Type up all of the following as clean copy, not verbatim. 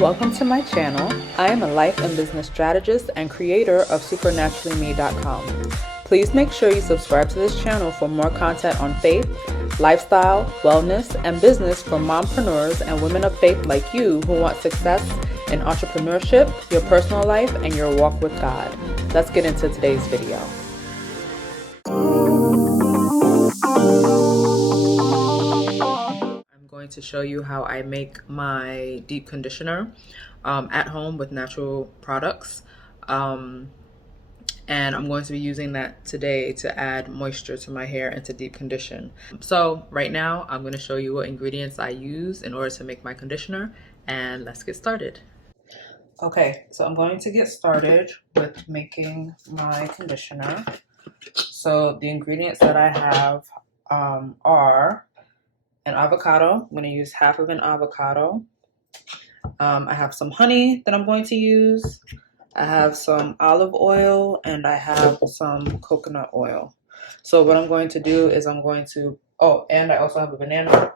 Welcome to my channel. I am a life and business strategist and creator of supernaturallyme.com. Please make sure you subscribe to this channel for more content on faith, lifestyle, wellness, and business for mompreneurs and women of faith like you who want success in entrepreneurship, your personal life, and your walk with God. Let's get into today's video. I'm going to show you how I make my deep conditioner at home with natural products. And I'm going to be using that today to add moisture to my hair and to deep condition. So right now I'm going to show you what ingredients I use in order to make my conditioner, and let's get started. Okay, so I'm going to get started with making my conditioner. So the ingredients that I have are an avocado. I'm going to use half of an avocado. I have some honey that I'm going to use. I have some olive oil and I have some coconut oil. So what I'm going to do is I'm going to, and I also have a banana.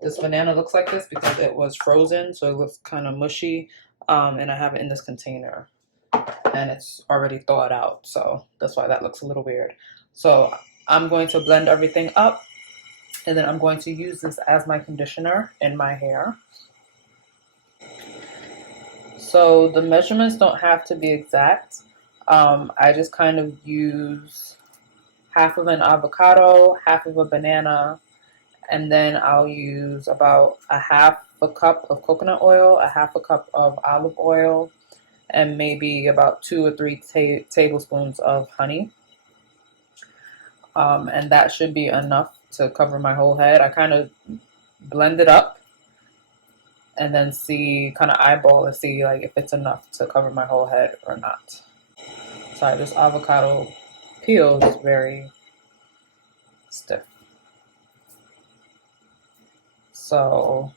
This banana looks like this because it was frozen, so it looks kind of mushy. And I have it in this container and it's already thawed out, so that's why that looks a little weird. So I'm going to blend everything up and then I'm going to use this as my conditioner in my hair. So the measurements don't have to be exact. I just kind of use half of an avocado, half of a banana, and then I'll use about a half a cup of coconut oil, a half a cup of olive oil, and maybe about 2 or 3 tablespoons of honey. And that should be enough to cover my whole head. I kind of blend it up and then kind of eyeball and see like if it's enough to cover my whole head or not. Sorry, this avocado peel is very stiff. So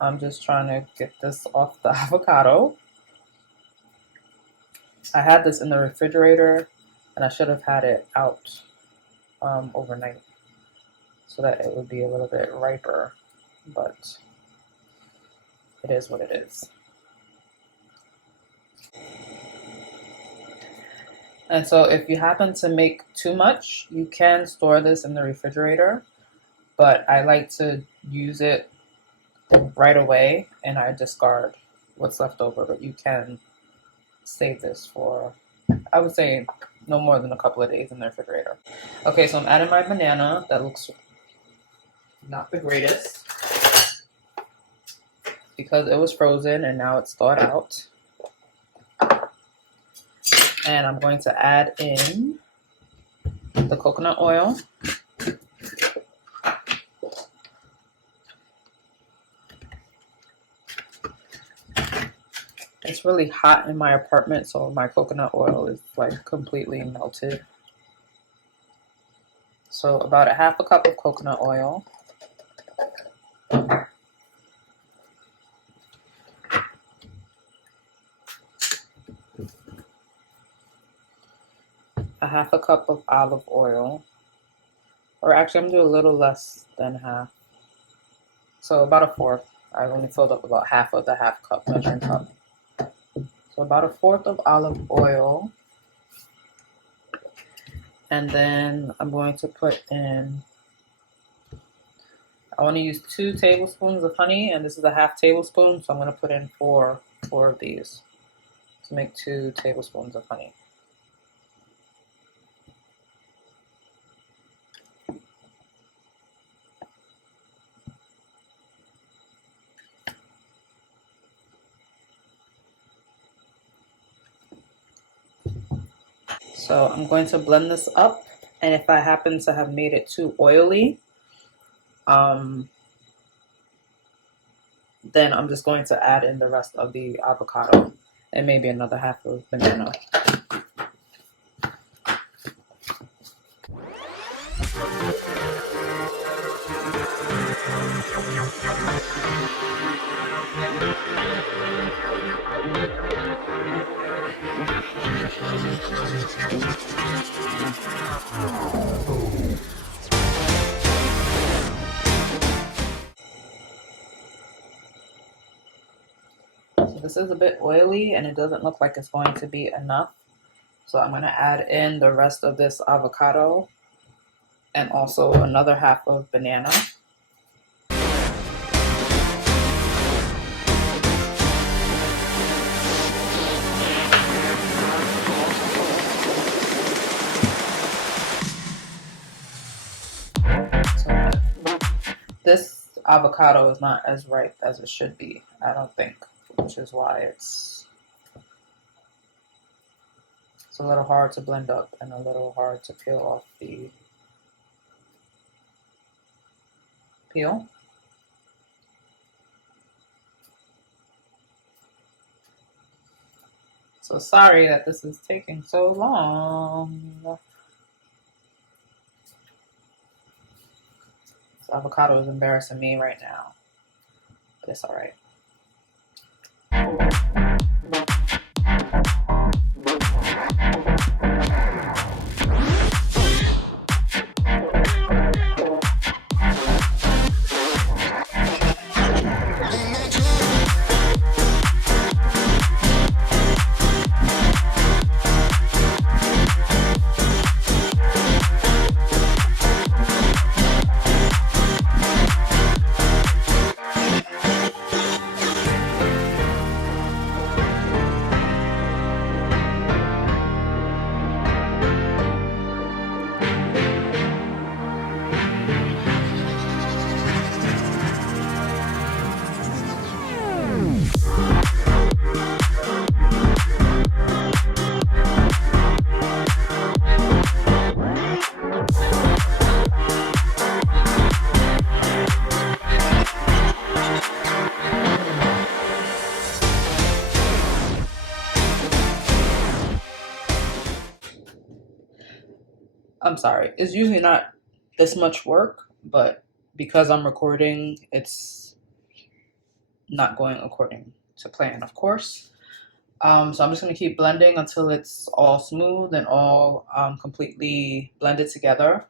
I'm just trying to get this off the avocado. I had this in the refrigerator and I should have had it out overnight so that it would be a little bit riper, but it is what it is. And so if you happen to make too much, you can store this in the refrigerator, but I like to use it right away and I discard what's left over. But you can save this for, I would say, no more than a couple of days in the refrigerator. Okay, so I'm adding my banana. That looks not the greatest because it was frozen and now it's thawed out. And I'm going to add in the coconut oil. It's really hot in my apartment, so my coconut oil is like completely melted. So about a half a cup of coconut oil. A half a cup of olive oil. Or actually, I'm going to do a little less than half. So about a fourth. I only filled up about half of the half cup measuring cup. So about a fourth of olive oil. And then I'm going to put in, I want to use 2 tablespoons of honey, and this is a half tablespoon, so I'm going to put in four of these to make 2 tablespoons of honey. So I'm going to blend this up, and if I happen to have made it too oily, then I'm just going to add in the rest of the avocado and maybe another half of banana. This is a bit oily and it doesn't look like it's going to be enough. So I'm going to add in the rest of this avocado and also another half of banana. So this avocado is not as ripe as it should be, I don't think, which is why it's a little hard to blend up and a little hard to peel off the peel. So sorry that this is taking so long. This avocado is embarrassing me right now, but it's all right. I'm sorry, it's usually not this much work, but because I'm recording, it's not going according to plan, of course. So I'm just going to keep blending until it's all smooth and all completely blended together.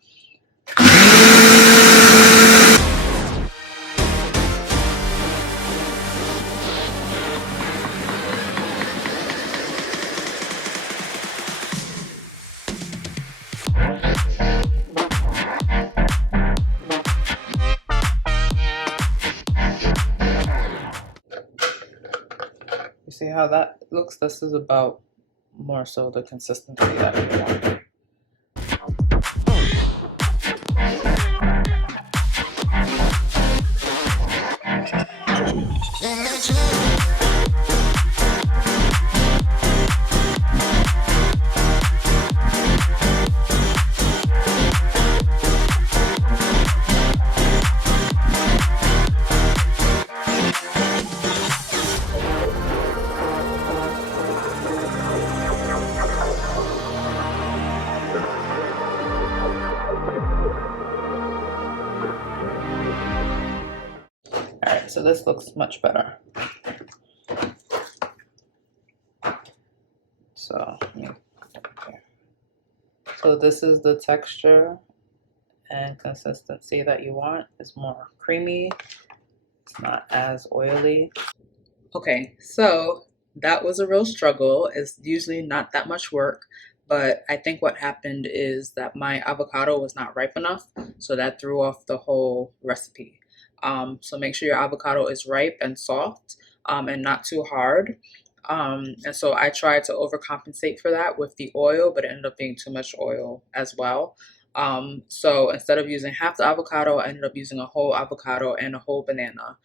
You see how that looks? This is about more so the consistency that we want. Alright, so this looks much better. So this is the texture and consistency that you want. It's more creamy. It's not as oily. Okay, so that was a real struggle. It's usually not that much work, but I think what happened is that my avocado was not ripe enough, so that threw off the whole recipe. So make sure your avocado is ripe and soft and not too hard. And so I tried to overcompensate for that with the oil, but it ended up being too much oil as well. So instead of using half the avocado, I ended up using a whole avocado and a whole banana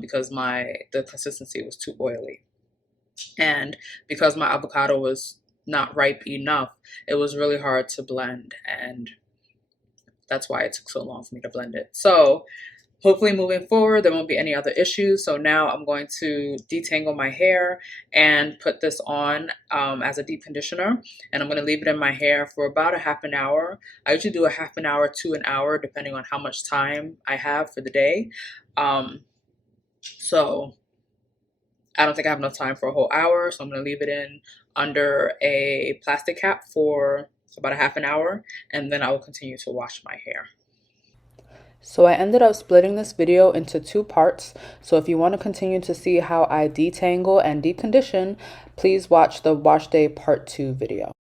because the consistency was too oily. And because my avocado was not ripe enough, it was really hard to blend, and that's why it took so long for me to blend it. So hopefully moving forward, there won't be any other issues. So now I'm going to detangle my hair and put this on as a deep conditioner. And I'm going to leave it in my hair for about a half an hour. I usually do a half an hour to an hour, depending on how much time I have for the day. So I don't think I have enough time for a whole hour. So I'm going to leave it in under a plastic cap for about a half an hour. And then I will continue to wash my hair. So I ended up splitting this video into 2 parts. So if you want to continue to see how I detangle and decondition, please watch the wash day part 2 video.